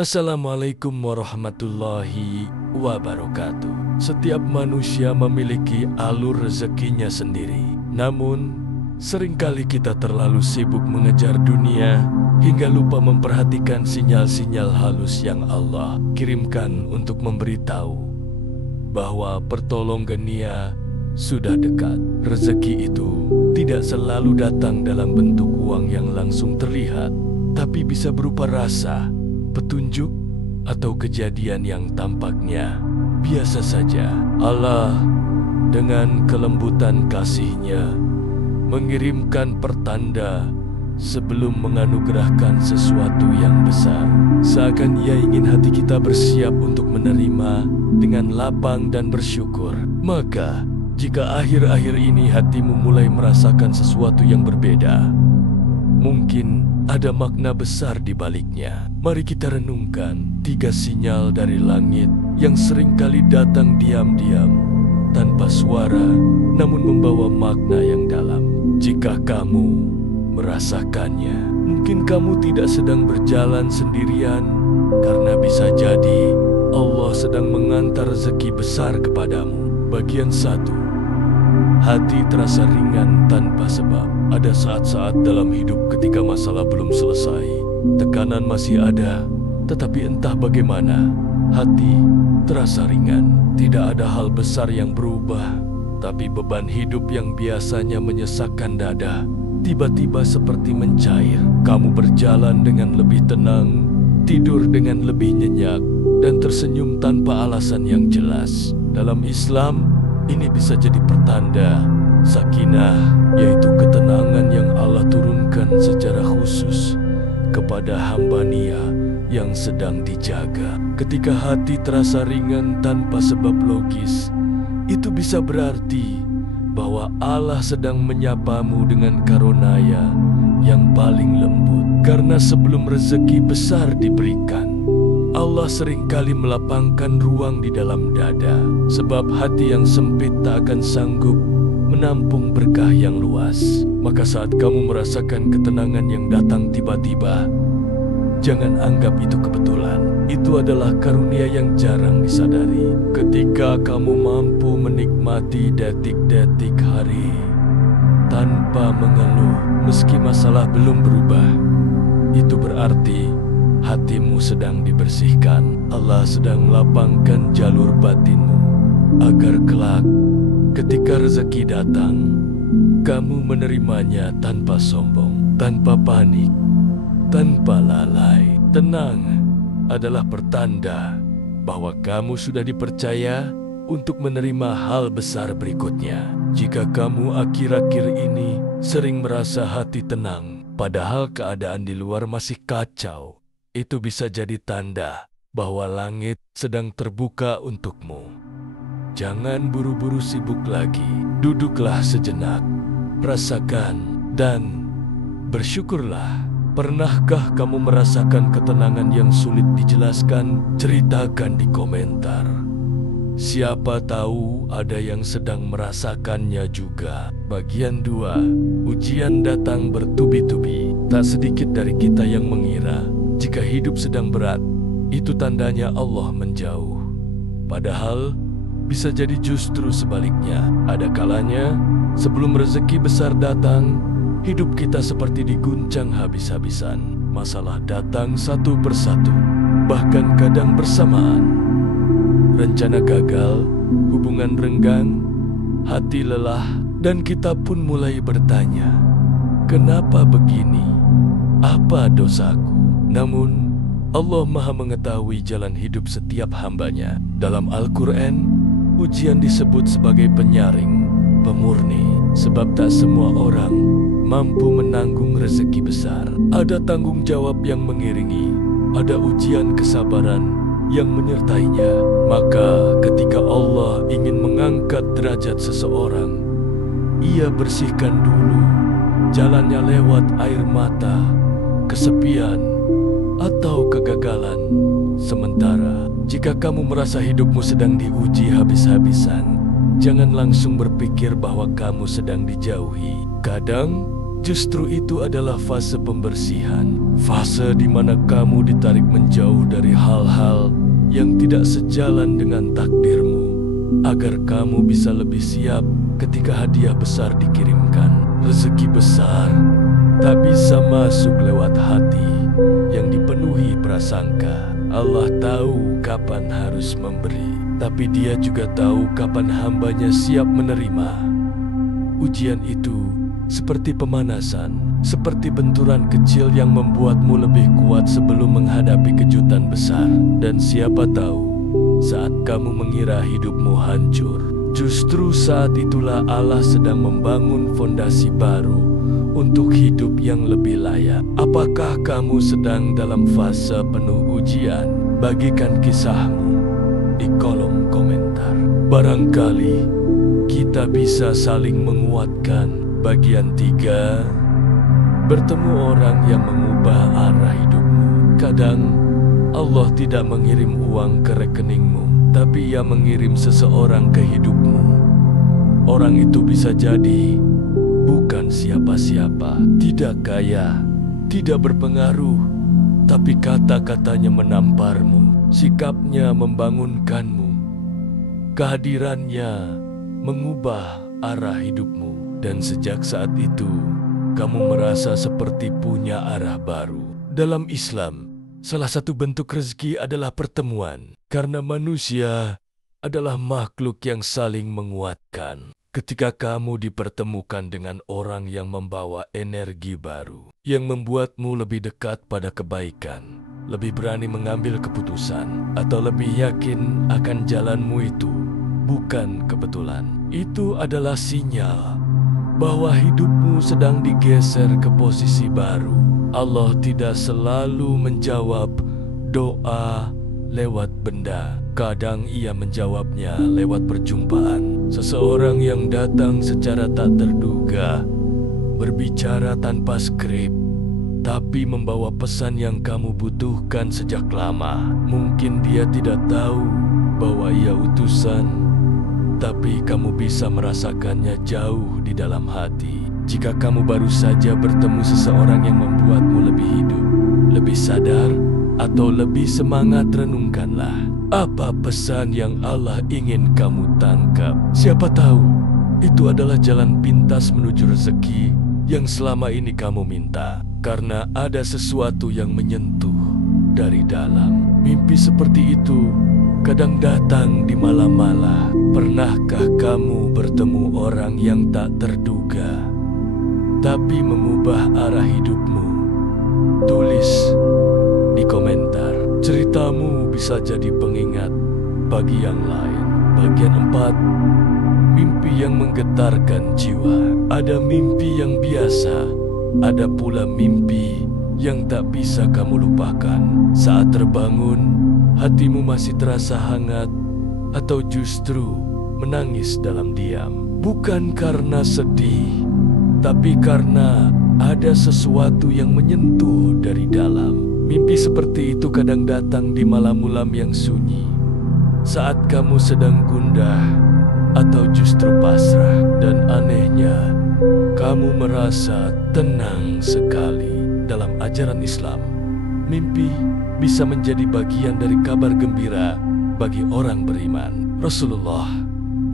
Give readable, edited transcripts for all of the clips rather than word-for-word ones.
Assalamualaikum warahmatullahi wabarakatuh. Setiap manusia memiliki alur rezekinya sendiri. Namun, seringkali kita terlalu sibuk mengejar dunia hingga lupa memperhatikan sinyal-sinyal halus yang Allah kirimkan untuk memberitahu bahwa pertolongan Dia sudah dekat. Rezeki itu tidak selalu datang dalam bentuk uang yang langsung terlihat, tapi bisa berupa rasa, petunjuk, atau kejadian yang tampaknya biasa saja. Allah dengan kelembutan kasih-Nya mengirimkan pertanda sebelum menganugerahkan sesuatu yang besar. Seakan Ia ingin hati kita bersiap untuk menerima dengan lapang dan bersyukur. Maka, jika akhir-akhir ini hatimu mulai merasakan sesuatu yang berbeda, mungkin ada makna besar di baliknya. Mari kita renungkan 3 sinyal dari langit yang seringkali datang diam-diam, tanpa suara, namun membawa makna yang dalam. Jika kamu merasakannya, mungkin kamu tidak sedang berjalan sendirian, karena bisa jadi Allah sedang mengantar rezeki besar kepadamu. Bagian 1. Hati terasa ringan tanpa sebab. Ada saat-saat dalam hidup ketika masalah belum selesai, tekanan masih ada, tetapi entah bagaimana, hati terasa ringan. Tidak ada hal besar yang berubah, tapi beban hidup yang biasanya menyesakkan dada tiba-tiba seperti mencair. Kamu berjalan dengan lebih tenang, tidur dengan lebih nyenyak, dan tersenyum tanpa alasan yang jelas. Dalam Islam, ini bisa jadi pertanda sakinah, yaitu ketenangan yang Allah turunkan secara khusus kepada hamba-Nya yang sedang dijaga. Ketika hati terasa ringan tanpa sebab logis, itu bisa berarti bahwa Allah sedang menyapamu dengan karunia yang paling lembut. Karena sebelum rezeki besar diberikan, Allah seringkali melapangkan ruang di dalam dada, sebab hati yang sempit tak akan sanggup menampung berkah yang luas. Maka saat kamu merasakan ketenangan yang datang tiba-tiba, jangan anggap itu kebetulan. Itu adalah karunia yang jarang disadari. Ketika kamu mampu menikmati detik-detik hari tanpa mengeluh meski masalah belum berubah, itu berarti hatimu sedang dibersihkan. Allah sedang melapangkan jalur batinmu agar kelak ketika rezeki datang, kamu menerimanya tanpa sombong, tanpa panik, tanpa lalai. Tenang adalah pertanda bahwa kamu sudah dipercaya untuk menerima hal besar berikutnya. Jika kamu akhir-akhir ini sering merasa hati tenang, padahal keadaan di luar masih kacau, itu bisa jadi tanda bahwa langit sedang terbuka untukmu. Jangan buru-buru sibuk lagi. Duduklah sejenak, rasakan, dan bersyukurlah. Pernahkah kamu merasakan ketenangan yang sulit dijelaskan? Ceritakan di komentar. Siapa tahu ada yang sedang merasakannya juga. Bagian 2. Ujian datang bertubi-tubi. Tak sedikit dari kita yang mengira jika hidup sedang berat, itu tandanya Allah menjauh. Padahal bisa jadi justru sebaliknya. Ada kalanya sebelum rezeki besar datang, hidup kita seperti diguncang habis-habisan. Masalah datang satu persatu, bahkan kadang bersamaan. Rencana gagal, hubungan renggang, hati lelah, dan kita pun mulai bertanya, kenapa begini? Apa dosaku? Namun, Allah Maha mengetahui jalan hidup setiap hamba-Nya. Dalam Al-Quran, ujian disebut sebagai penyaring, pemurni, sebab tak semua orang mampu menanggung rezeki besar. Ada tanggung jawab yang mengiringi, ada ujian kesabaran yang menyertainya. Maka ketika Allah ingin mengangkat derajat seseorang, Ia bersihkan dulu jalannya lewat air mata, kesepian, atau kegagalan. Sementara jika kamu merasa hidupmu sedang diuji habis-habisan, jangan langsung berpikir bahwa kamu sedang dijauhi. Kadang justru itu adalah fase pembersihan, Fase di mana kamu ditarik menjauh dari hal-hal yang tidak sejalan dengan takdirmu, agar kamu bisa lebih siap ketika hadiah besar dikirimkan. Rezeki besar tak bisa masuk lewat hati yang dipenuhi prasangka. Allah tahu kapan harus memberi, tapi Dia juga tahu kapan hambanya siap menerima. Ujian itu seperti pemanasan, seperti benturan kecil yang membuatmu lebih kuat sebelum menghadapi kejutan besar. Dan siapa tahu, saat kamu mengira hidupmu hancur, justru saat itulah Allah sedang membangun fondasi baru untuk hidup yang lebih layak. Apakah kamu sedang dalam fase penuh ujian? Bagikan kisahmu di kolom komentar. Barangkali kita bisa saling menguatkan. Bagian 3, bertemu orang yang mengubah arah hidupmu. Kadang Allah tidak mengirim uang ke rekeningmu, tapi Ia mengirim seseorang ke hidupmu. Orang itu bisa jadi bukan siapa-siapa, tidak kaya, tidak berpengaruh, tapi kata-katanya menamparmu, sikapnya membangunkanmu, kehadirannya mengubah arah hidupmu. Dan sejak saat itu, kamu merasa seperti punya arah baru. Dalam Islam, salah satu bentuk rezeki adalah pertemuan, karena manusia adalah makhluk yang saling menguatkan. Ketika kamu dipertemukan dengan orang yang membawa energi baru, yang membuatmu lebih dekat pada kebaikan, lebih berani mengambil keputusan, atau lebih yakin akan jalanmu itu bukan kebetulan, itu adalah sinyal bahwa hidupmu sedang digeser ke posisi baru. Allah tidak selalu menjawab doa lewat benda. Kadang Ia menjawabnya lewat perjumpaan. Seseorang yang datang secara tak terduga, berbicara tanpa skrip, tapi membawa pesan yang kamu butuhkan sejak lama. Mungkin dia tidak tahu bahwa ia utusan, tapi kamu bisa merasakannya jauh di dalam hati. Jika kamu baru saja bertemu seseorang yang membuatmu lebih hidup, lebih sadar, atau lebih semangat, renungkanlah apa pesan yang Allah ingin kamu tangkap. Siapa tahu itu adalah jalan pintas menuju rezeki yang selama ini kamu minta, karena ada sesuatu yang menyentuh dari dalam. Mimpi seperti itu kadang datang di malam-malam. Pernahkah kamu bertemu orang yang tak terduga, tapi mengubah arah hidupmu? Tulis di komentar. Ceritamu bisa jadi pengingat bagi yang lain. Bagian 4, mimpi yang menggetarkan jiwa. Ada mimpi yang biasa, ada pula mimpi yang tak bisa kamu lupakan. Saat terbangun, hatimu masih terasa hangat, atau justru menangis dalam diam. Bukan karena sedih, tapi karena ada sesuatu yang menyentuh dari dalam. Mimpi seperti itu kadang datang di malam-malam yang sunyi, saat kamu sedang gundah atau justru pasrah. Dan anehnya, kamu merasa tenang sekali. Dalam ajaran Islam, mimpi bisa menjadi bagian dari kabar gembira bagi orang beriman. Rasulullah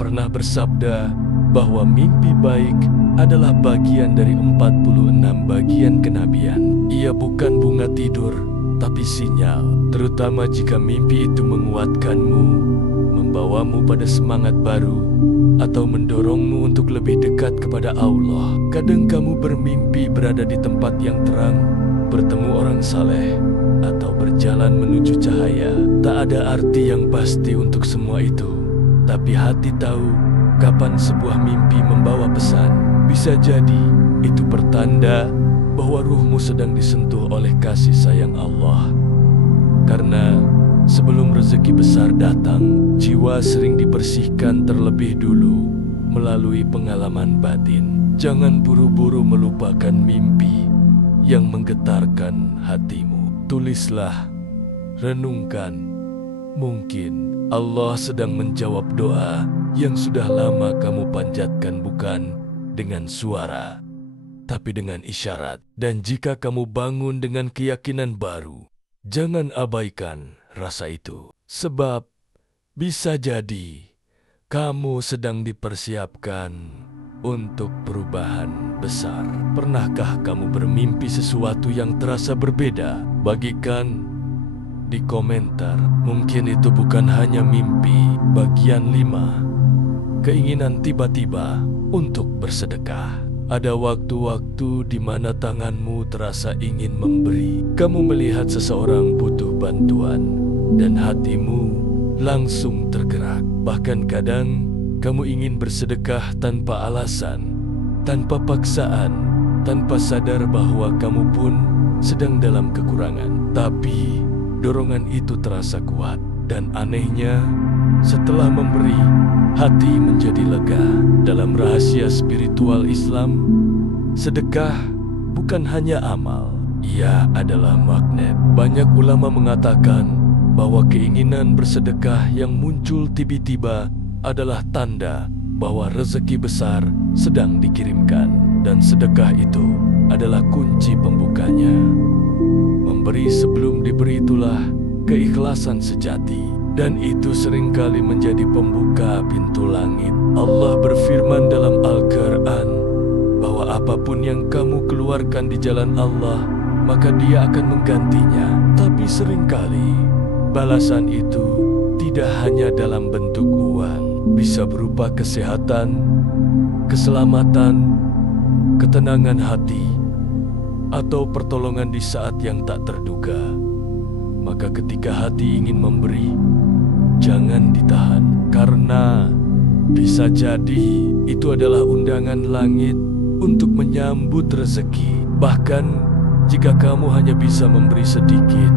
pernah bersabda bahwa mimpi baik adalah bagian dari 46 bagian kenabian. Ia bukan bunga tidur, tapi sinyal. Terutama jika mimpi itu menguatkanmu, membawamu pada semangat baru, atau mendorongmu untuk lebih dekat kepada Allah. Kadang kamu bermimpi berada di tempat yang terang, bertemu orang saleh, atau berjalan menuju cahaya. Tak ada arti yang pasti untuk semua itu, tapi hati tahu kapan sebuah mimpi membawa pesan. Bisa jadi itu pertanda bahwa ruhmu sedang disentuh oleh kasih sayang Allah. Karena sebelum rezeki besar datang, jiwa sering dibersihkan terlebih dulu melalui pengalaman batin. Jangan buru-buru melupakan mimpi yang menggetarkan hatimu. Tulislah, renungkan. Mungkin Allah sedang menjawab doa yang sudah lama kamu panjatkan, bukan dengan suara, tapi dengan isyarat. Dan jika kamu bangun dengan keyakinan baru, jangan abaikan rasa itu. Sebab bisa jadi kamu sedang dipersiapkan untuk perubahan besar. Pernahkah kamu bermimpi sesuatu yang terasa berbeda? Bagikan di komentar. Mungkin itu bukan hanya mimpi. Bagian 5. Keinginan tiba-tiba untuk bersedekah. Ada waktu-waktu di mana tanganmu terasa ingin memberi. Kamu melihat seseorang butuh bantuan dan hatimu langsung tergerak. Bahkan kadang kamu ingin bersedekah tanpa alasan, tanpa paksaan, tanpa sadar bahwa kamu pun sedang dalam kekurangan. Tapi dorongan itu terasa kuat, dan anehnya, setelah memberi, hati menjadi lega. Dalam rahasia spiritual Islam, sedekah bukan hanya amal, ia adalah magnet. Banyak ulama mengatakan bahwa keinginan bersedekah yang muncul tiba-tiba adalah tanda bahwa rezeki besar sedang dikirimkan, dan sedekah itu adalah kunci pembukanya. Memberi sebelum diberi itulah keikhlasan sejati, dan itu seringkali menjadi pembuka pintu langit. Allah berfirman dalam Al-Quran bahwa apapun yang kamu keluarkan di jalan Allah, maka Dia akan menggantinya. Tapi seringkali balasan itu tidak hanya dalam bentuk uang, bisa berupa kesehatan, keselamatan, ketenangan hati, atau pertolongan di saat yang tak terduga. Maka ketika hati ingin memberi, jangan ditahan, karena bisa jadi itu adalah undangan langit untuk menyambut rezeki. Bahkan jika kamu hanya bisa memberi sedikit,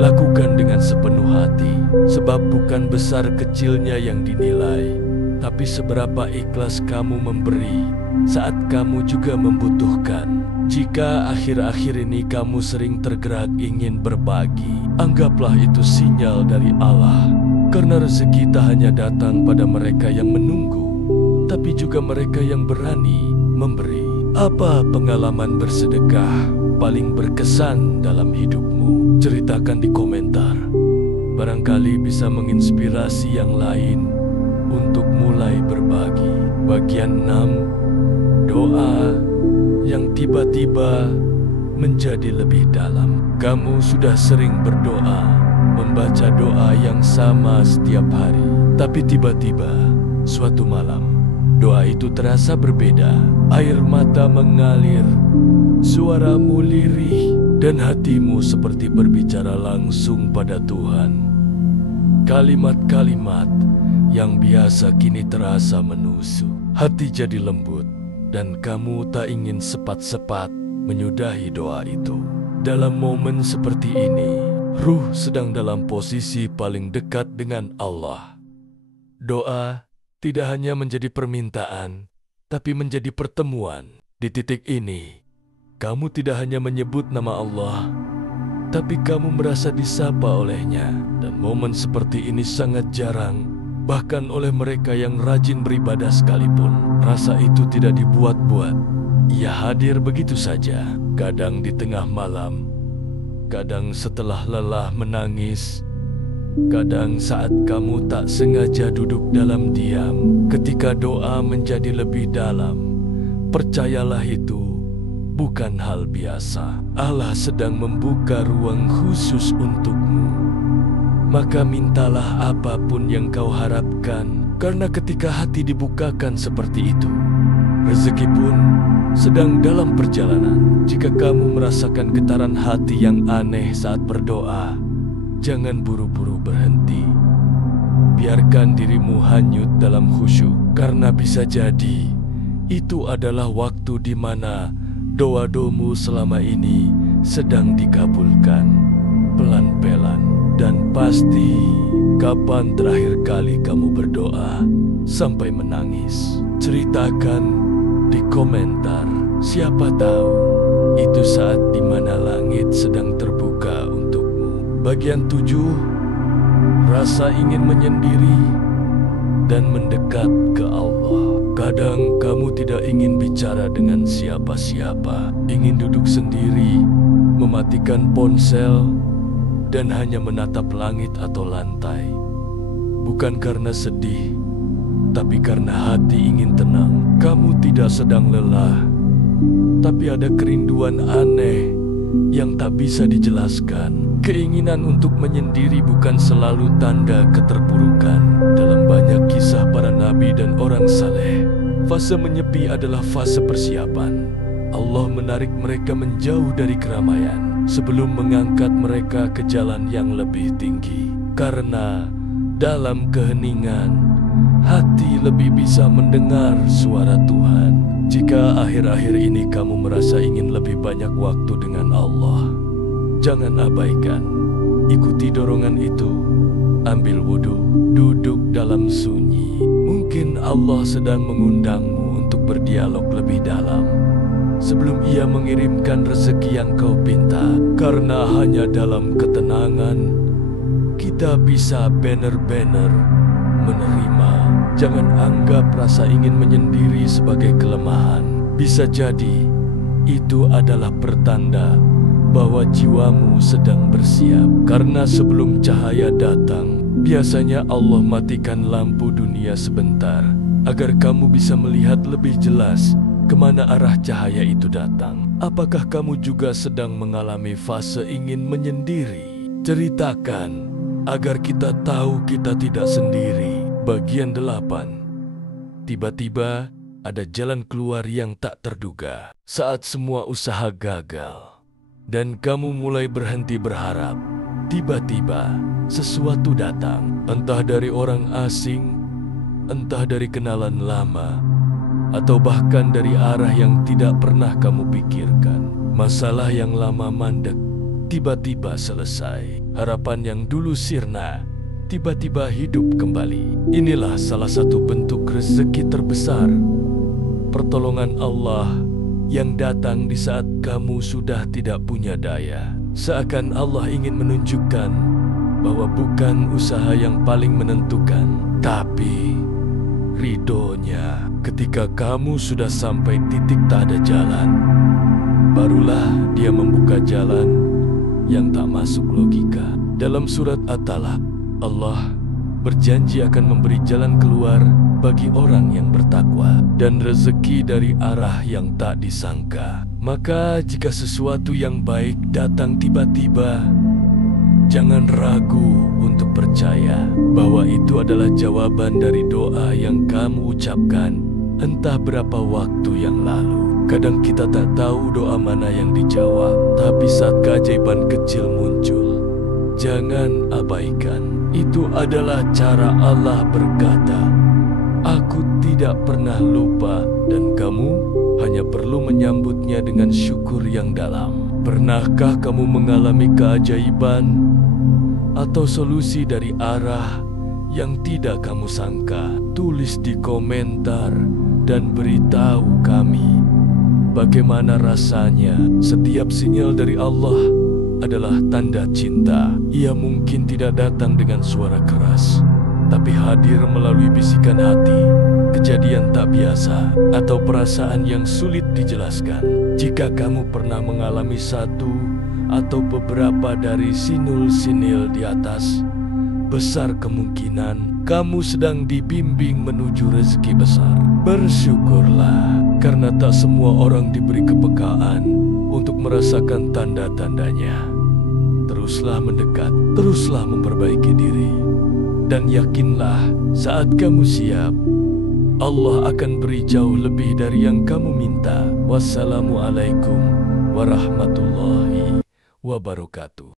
lakukan dengan sepenuh hati, sebab bukan besar kecilnya yang dinilai, tapi seberapa ikhlas kamu memberi saat kamu juga membutuhkan. Jika akhir-akhir ini kamu sering tergerak ingin berbagi, anggaplah itu sinyal dari Allah, karena rezeki tak hanya datang pada mereka yang menunggu, tapi juga mereka yang berani memberi. Apa pengalaman bersedekah paling berkesan dalam hidupmu? Ceritakan di komentar. Barangkali bisa menginspirasi yang lain untuk mulai berbagi. Bagian 6. Doa yang tiba-tiba menjadi lebih dalam. Kamu sudah sering berdoa, membaca doa yang sama setiap hari, tapi tiba-tiba suatu malam doa itu terasa berbeda. Air mata mengalir, suaramu lirih, dan hatimu seperti berbicara langsung pada Tuhan. Kalimat-kalimat yang biasa kini terasa menusuk. Hati jadi lembut, dan kamu tak ingin sepat-sepat menyudahi doa itu. Dalam momen seperti ini, ruh sedang dalam posisi paling dekat dengan Allah. Doa tidak hanya menjadi permintaan, tapi menjadi pertemuan. Di titik ini, kamu tidak hanya menyebut nama Allah, tapi kamu merasa disapa olehnya. Dan momen seperti ini sangat jarang, bahkan oleh mereka yang rajin beribadah sekalipun. Rasa itu tidak dibuat-buat. Ia hadir begitu saja, kadang di tengah malam, kadang setelah lelah menangis, kadang saat kamu tak sengaja duduk dalam diam. Ketika doa menjadi lebih dalam, percayalah itu bukan hal biasa. Allah sedang membuka ruang khusus untukmu. Maka mintalah apapun yang kau harapkan, karena ketika hati dibukakan seperti itu, rezeki pun sedang dalam perjalanan. Jika kamu merasakan getaran hati yang aneh saat berdoa, jangan buru-buru berhenti. Biarkan dirimu hanyut dalam khusyuk, karena bisa jadi itu adalah waktu di mana doa-doamu selama ini sedang dikabulkan pelan-pelan. Dan pasti, kapan terakhir kali kamu berdoa sampai menangis? Ceritakan di komentar. Siapa tahu itu saat di mana langit sedang terbuka untukmu. Bagian 7. Rasa ingin menyendiri dan mendekat ke Allah. Kadang kamu tidak ingin bicara dengan siapa-siapa, ingin duduk sendiri, mematikan ponsel, dan hanya menatap langit atau lantai. Bukan karena sedih, tapi karena hati ingin tenang. Kamu tidak sedang lelah, tapi ada kerinduan aneh yang tak bisa dijelaskan. Keinginan untuk menyendiri bukan selalu tanda keterpurukan. Dalam banyak kisah para nabi dan orang saleh, fase menyepi adalah fase persiapan. Allah menarik mereka menjauh dari keramaian sebelum mengangkat mereka ke jalan yang lebih tinggi. Karena dalam keheningan, hati lebih bisa mendengar suara Tuhan. Jika akhir-akhir ini kamu merasa ingin lebih banyak waktu dengan Allah, jangan abaikan. Ikuti dorongan itu. Ambil wudhu, duduk dalam sunyi. Mungkin Allah sedang mengundangmu untuk berdialog lebih dalam sebelum Ia mengirimkan rezeki yang kau pinta. Karena hanya dalam ketenangan kita bisa benar-benar menerima. Jangan anggap rasa ingin menyendiri sebagai kelemahan. Bisa jadi itu adalah pertanda bahwa jiwamu sedang bersiap. Karena sebelum cahaya datang, biasanya Allah matikan lampu dunia sebentar agar kamu bisa melihat lebih jelas kemana arah cahaya itu datang. Apakah kamu juga sedang mengalami fase ingin menyendiri? Ceritakan agar kita tahu kita tidak sendiri. Bagian 8. Tiba-tiba ada jalan keluar yang tak terduga. Saat semua usaha gagal dan kamu mulai berhenti berharap, tiba-tiba sesuatu datang. Entah dari orang asing, entah dari kenalan lama, atau bahkan dari arah yang tidak pernah kamu pikirkan. Masalah yang lama mandek tiba-tiba selesai. Harapan yang dulu sirna tiba-tiba hidup kembali. Inilah salah satu bentuk rezeki terbesar. Pertolongan Allah yang datang di saat kamu sudah tidak punya daya. Seakan Allah ingin menunjukkan bahwa bukan usaha yang paling menentukan, tapi ridhonya. Ketika kamu sudah sampai titik tak ada jalan, barulah Dia membuka jalan yang tak masuk logika. Dalam surat At-Talaq, Allah berjanji akan memberi jalan keluar bagi orang yang bertakwa dan rezeki dari arah yang tak disangka. Maka jika sesuatu yang baik datang tiba-tiba, jangan ragu untuk percaya bahwa itu adalah jawaban dari doa yang kamu ucapkan entah berapa waktu yang lalu. Kadang kita tak tahu doa mana yang dijawab, tapi saat keajaiban kecil muncul, jangan abaikan. Itu adalah cara Allah berkata, "Aku tidak pernah lupa dan kamu hanya perlu menyambutnya dengan syukur yang dalam." Pernahkah kamu mengalami keajaiban atau solusi dari arah yang tidak kamu sangka? Tulis di komentar dan beritahu kami bagaimana rasanya. Setiap sinyal dari Allah adalah tanda cinta. Ia mungkin tidak datang dengan suara keras, tapi hadir melalui bisikan hati, kejadian tak biasa, atau perasaan yang sulit dijelaskan. Jika kamu pernah mengalami satu atau beberapa dari sinul-sinil di atas, besar kemungkinan kamu sedang dibimbing menuju rezeki besar. Bersyukurlah, karena tak semua orang diberi kepekaan untuk merasakan tanda-tandanya. Teruslah mendekat, teruslah memperbaiki diri, dan yakinlah saat kamu siap, Allah akan beri jauh lebih dari yang kamu minta. Wassalamualaikum warahmatullahi wabarakatuh.